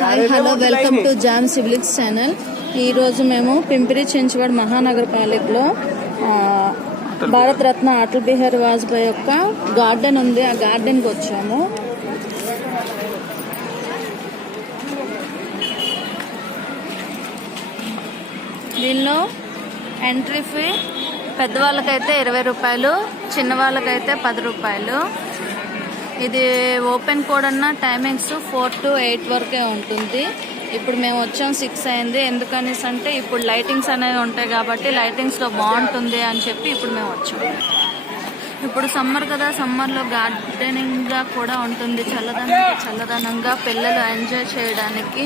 Hi hello welcome to జామ్ సిబ్లిక్స్ channel. ఈరోజు మేము పింపిరి చెంచువాడ మహానగరపాలికలో భారతరత్న అటల్ బిహారీ వాజ్పేయి యొక్క గార్డెన్ ఉంది. ఆ గార్డెన్కి వచ్చాము. దీనిలో ఎంట్రీ ఫీ పెద్దవాళ్ళకైతే 20 రూపాయలు, చిన్నవాళ్ళకైతే 10 రూపాయలు. ఇది ఓపెన్ కూడా ఉన్న టైమింగ్స్ 4 to 8 వరకే ఉంటుంది. ఇప్పుడు మేము వచ్చాం 6 అయింది. ఎందుకనేసి అంటే ఇప్పుడు లైటింగ్స్ అనేవి ఉంటాయి కాబట్టి లైటింగ్స్లో బాగుంటుంది అని చెప్పి ఇప్పుడు మేము వచ్చాం. ఇప్పుడు సమ్మర్ కదా, సమ్మర్లో గార్డెనింగ్గా కూడా ఉంటుంది. చల్లదనంగా పిల్లలు ఎంజాయ్ చేయడానికి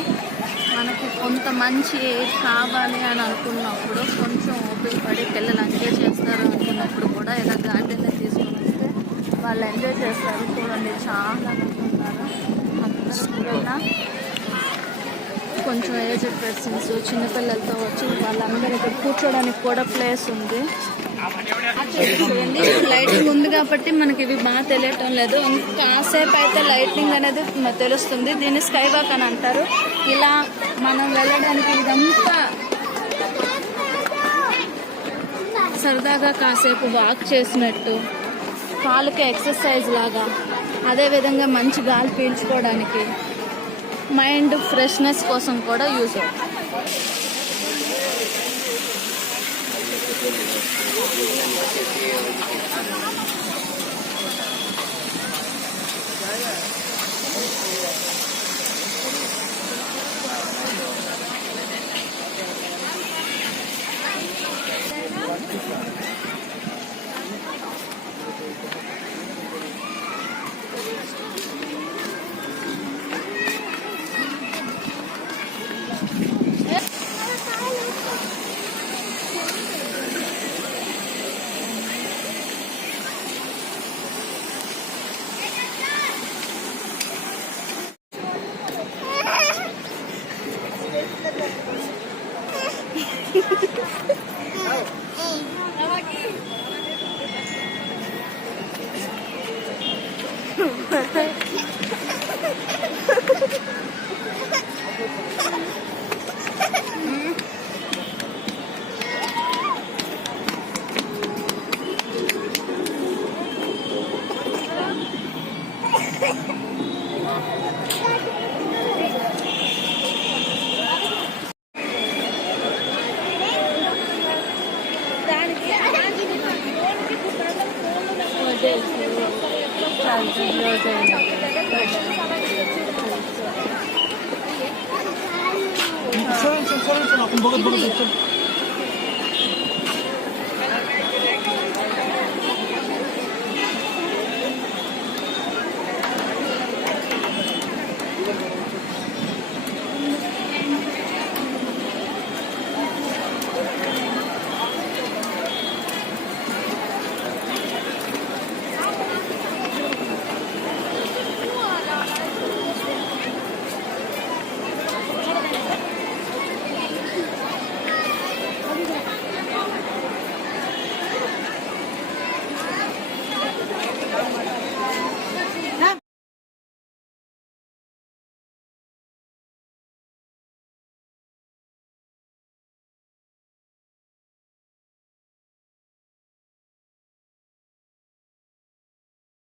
మనకి కొంత మంచి ఎయిర్ కావాలి అని అనుకున్నప్పుడు, కొంచెం ఓపిక పడి పిల్లలు ఎంజాయ్ చేస్తారు అనుకున్నప్పుడు కూడా ఇలా గార్డెన్ తీసుకొని వస్తే వాళ్ళు ఎంజాయ్ చేస్తారు. చూడండి, చాలా మంది ఉన్నారు. అందరూ కూడా కొంచెం ఏజ్డ్ పర్సన్స్, చిన్నపిల్లలతో వచ్చి వాళ్ళందరూ ఇక్కడ కూర్చోడానికి కూడా ప్లేస్ ఉంది. చూడండి, లైటింగ్ ఉంది కాబట్టి మనకి ఇవి బాగా తెలియటం లేదు. కాసేపు అయితే లైటింగ్ అనేది తెలుస్తుంది. దీన్ని స్కై వాక్ అని అంటారు. ఇలా మనం వెళ్ళడానికి ఇదంతా సరదాగా కాసేపు వాక్ చేసినట్టు, కాళ్ళకి ఎక్సర్సైజ్ లాగా, అదేవిధంగా మంచి గాలి పీల్చుకోవడానికి, మైండ్ ఫ్రెష్నెస్ కోసం కూడా యూజ్ అవుతుంది. बघत